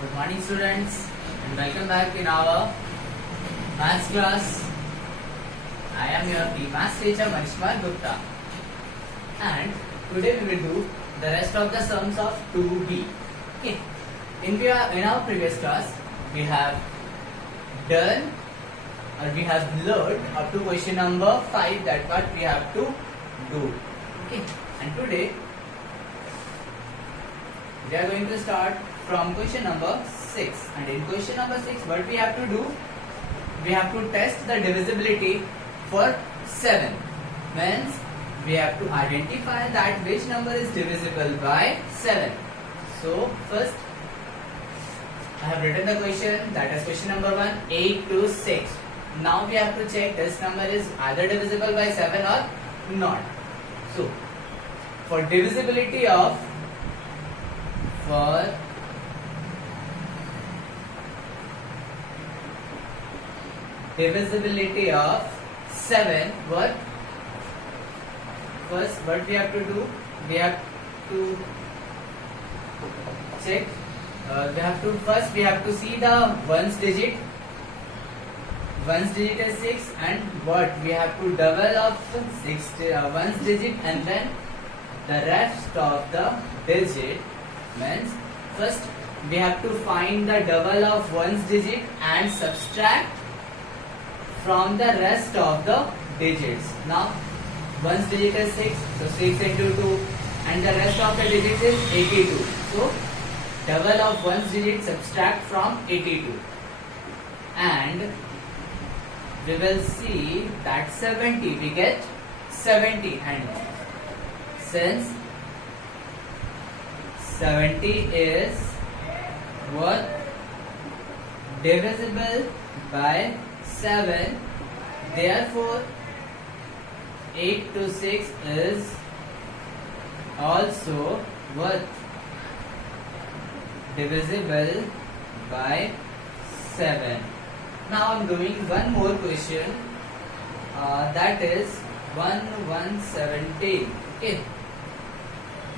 Good morning, students, and welcome back in our maths class. I am your maths teacher Manishmar Gupta, and today we will do the rest of the sums of 2b. Okay. In our previous class, we have done or we have learned up to question number 5 that what we have to do. Okay. And today we are going to start from question number 6, and in question number 6 what we have to do, we have to test the divisibility for 7. Means we have to identify that which number is divisible by 7. So first I have written the question, that is question number 1, 8 to 6. Now we have to check this number is either divisible by 7 or not. So for divisibility of divisibility of 7, what we have to do, we have to check, we have to see the ones digit. Ones digit is 6, and what we have to double of 6 ones digit, and then the rest of the digit. Means first we have to find the double of ones digit and subtract from the rest of the digits. Now ones digit is 6, so 6 into 2, and the rest of the digits is 82. So double of ones digit subtract from 82, and we will see that 70, we get 70, and since 70 is what divisible by 7, therefore 8 to 6 is also what divisible by 7. Now I am doing one more question, that is 1117. Okay,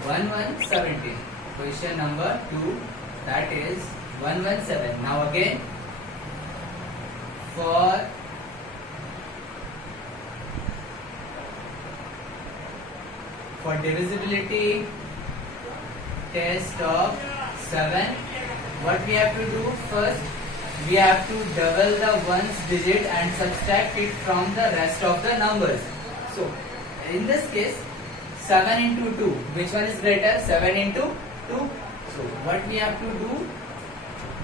1117. Question number 2, that is 117. Now again, for divisibility test of 7, what we have to do, first we have to double the ones digit and subtract it from the rest of the numbers. So in this case, 7 into 2, which one is greater? 7 into 2. So what we have to do,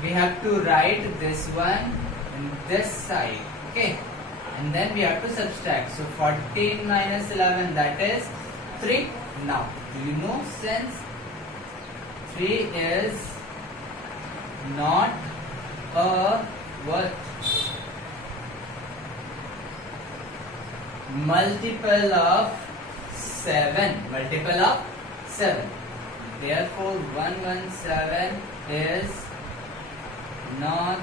we have to write this one in this side, okay, and then we have to subtract. So 14 minus 11, that is 3. Now do you know, since 3 is not a what multiple of 7, therefore 117 is not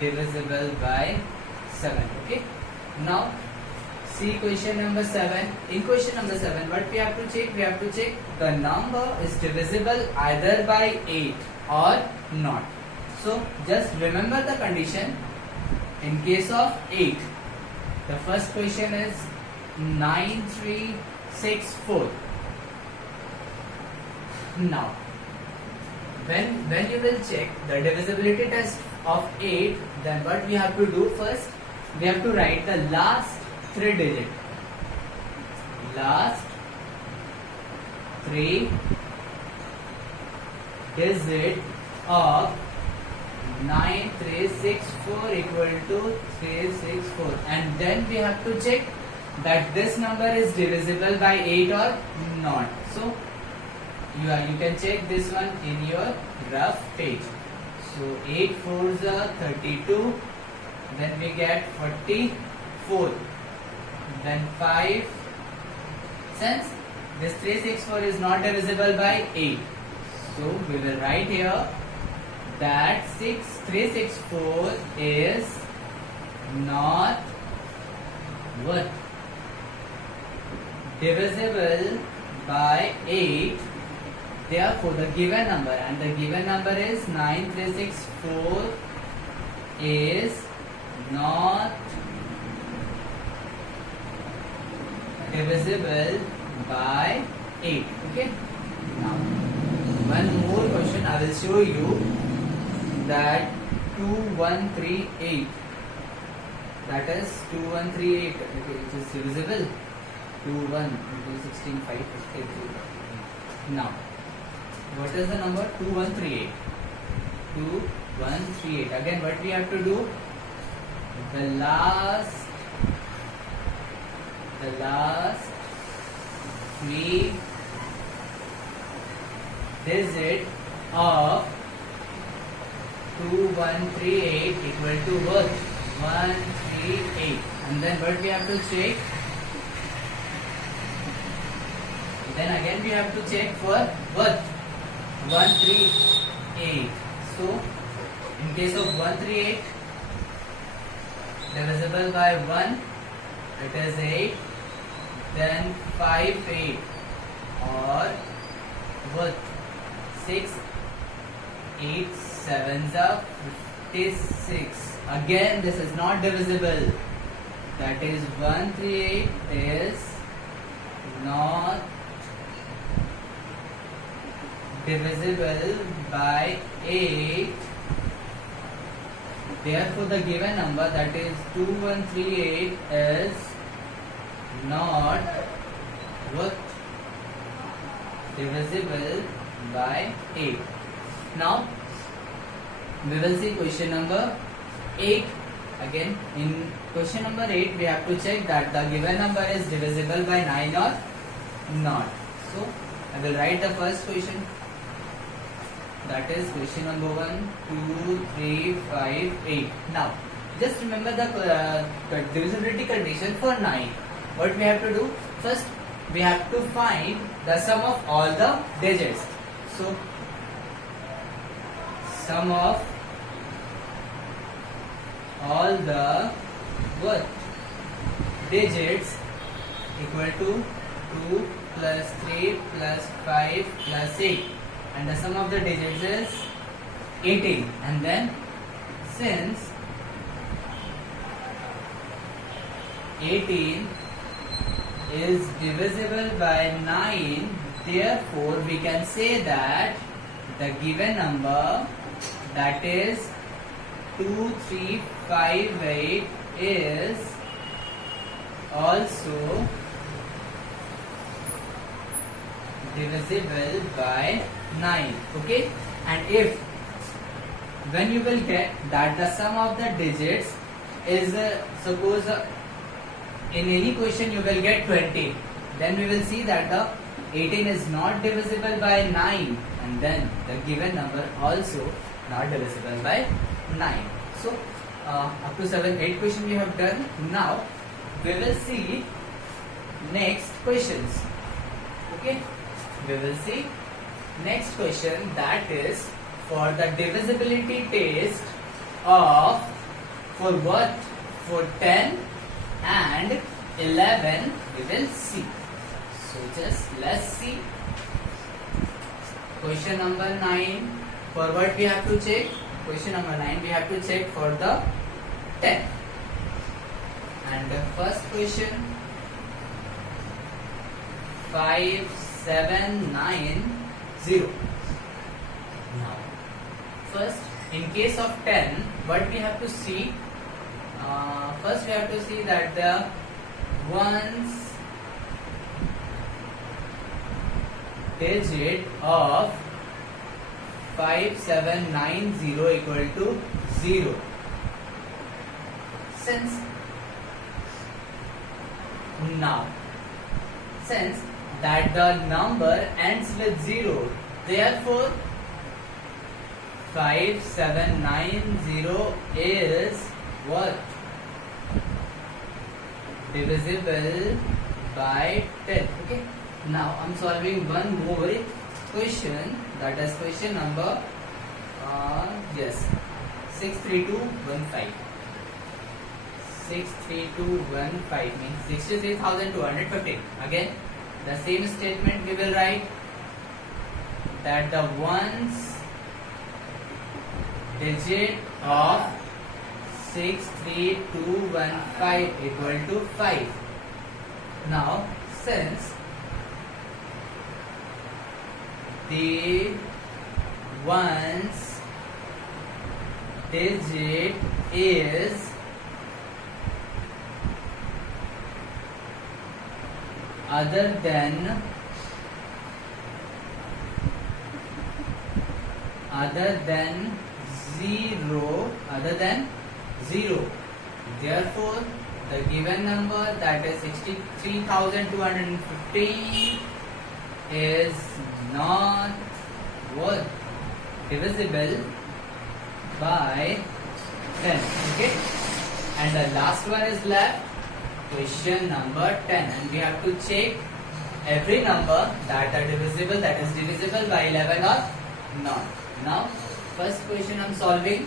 divisible by 7. Okay, now see question number 7. In question number 7, what we have to check? We have to check the number is divisible either by 8 or not. So just remember the condition. In case of 8, the first question is 9364. Now when you will check the divisibility test of 8, then what we have to do, first we have to write the last 3 digit. Last 3 digit of 9364 equal to 364, and then we have to check that this number is divisible by 8 or not. So you can check this one in your rough page. So 8 4s are 32, then we get 44, then 5. Since this 364 is not divisible by 8, so we will write here that 364 is not what? Divisible by 8 Therefore, the given number, and the given number is 9364 is not divisible by 8. Okay. Now, one more question I will show you, that 2138. That is 2138. Okay, which is divisible. 21 into 16, 5, 53. Now, what is the number? 2138. 2138. Again, what we have to do? The last 3 digit of 2138 equal to what? 138. And then what we have to check? Then again we have to check for what? 138. So in case of 138, divisible by 1, it is 8. Then 5 8, or what? 6 8 7s are 56. Again, this is not divisible. That is 138 is not divisible by 8. Therefore, the given number, that is 2138, is not what? Divisible by 8. Now, we will see question number 8. Again, in question number 8, we have to check that the given number is divisible by 9 or not. So, I will write the first question. That is question number 1, 2, 3, 5, 8. Now, just remember the divisibility condition for 9. What we have to do? First, we have to find the sum of all the digits. So, sum of all the what? Digits equal to 2 plus 3 plus 5 plus 8. And the sum of the digits is 18. And then, since 18 is divisible by 9, therefore we can say that the given number, that is 2358, is also divisible by 9. Okay, and if when you will get that the sum of the digits is suppose in any question you will get 20, then we will see that the 18 is not divisible by 9, and then the given number also not divisible by 9. So up to 7, 8 question we have done. Now we will see next questions. Okay, we will see next question, that is for the divisibility test of, for what? For 10 and 11 we will see. So just let's see question number 9. For what we have to check? Question number 9 we have to check for the 10. And the first question, 5790. Now, first, in case of 10, what we have to see? First, we have to see that the ones digit of 5790 equal to 0. Since that the number ends with 0, therefore 5790 is what? Divisible by 10. Okay. Now I'm solving one more question, that is question number 63215. 63215 means 63,215. Again, the same statement we will write. that the ones digit of 63215 equal to 5. Now, since the ones digit is other than 0, therefore the given number, that is 63,215, is not what divisible by 10. Okay, and the last one is left, question number 10, and we have to check every number that are divisible, that is divisible by 11 or not. Now, first question I am solving.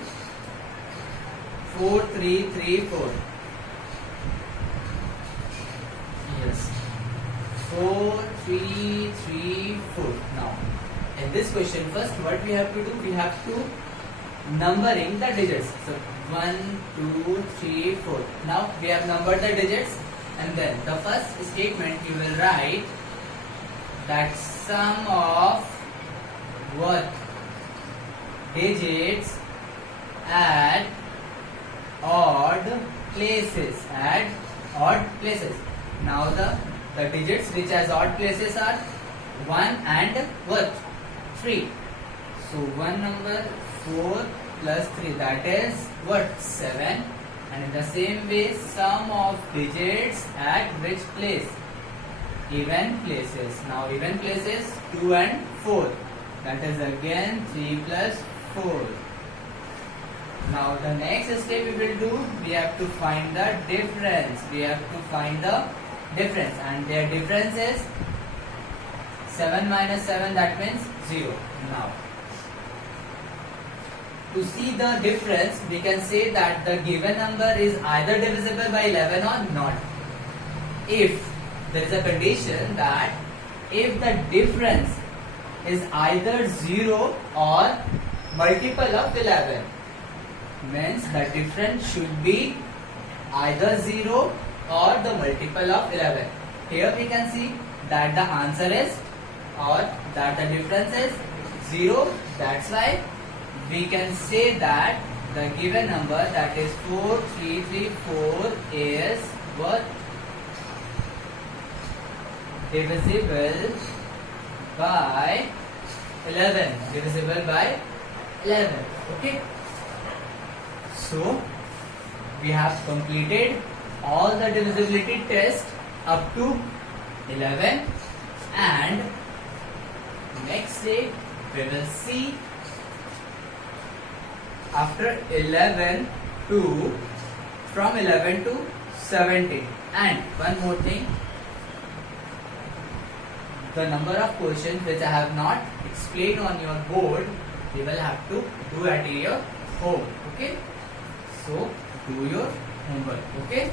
4334. Yes, 4334. Now, in this question, first what we have to do, we have to numbering the digits. So 1, 2, 3, 4. Now we have numbered the digits, and then the first statement you will write that sum of what digits at odd places. Now the digits which has odd places are 1 and what 3. So one number 4 plus 3, that is what 7. And in the same way, sum of digits at which place? Even places. Now even places 2 and 4, that is again 3 plus 4. Now the next step we will do, we have to find the difference. And their difference is 7 minus 7, that means 0. Now, to see the difference, we can say that the given number is either divisible by 11 or not. If there is a condition that if the difference is either 0 or multiple of 11, means the difference should be either 0 or the multiple of 11. Here we can see that the answer is, or that the difference is 0. That's why we can say that the given number, that is 4334, is what? Divisible by 11. Okay. So we have completed all the divisibility test up to 11, and next day we will see after 11 to, from 11 to 17. And one more thing, the number of questions which I have not explained on your board, you will have to do at your home. Okay, so do your homework. Okay.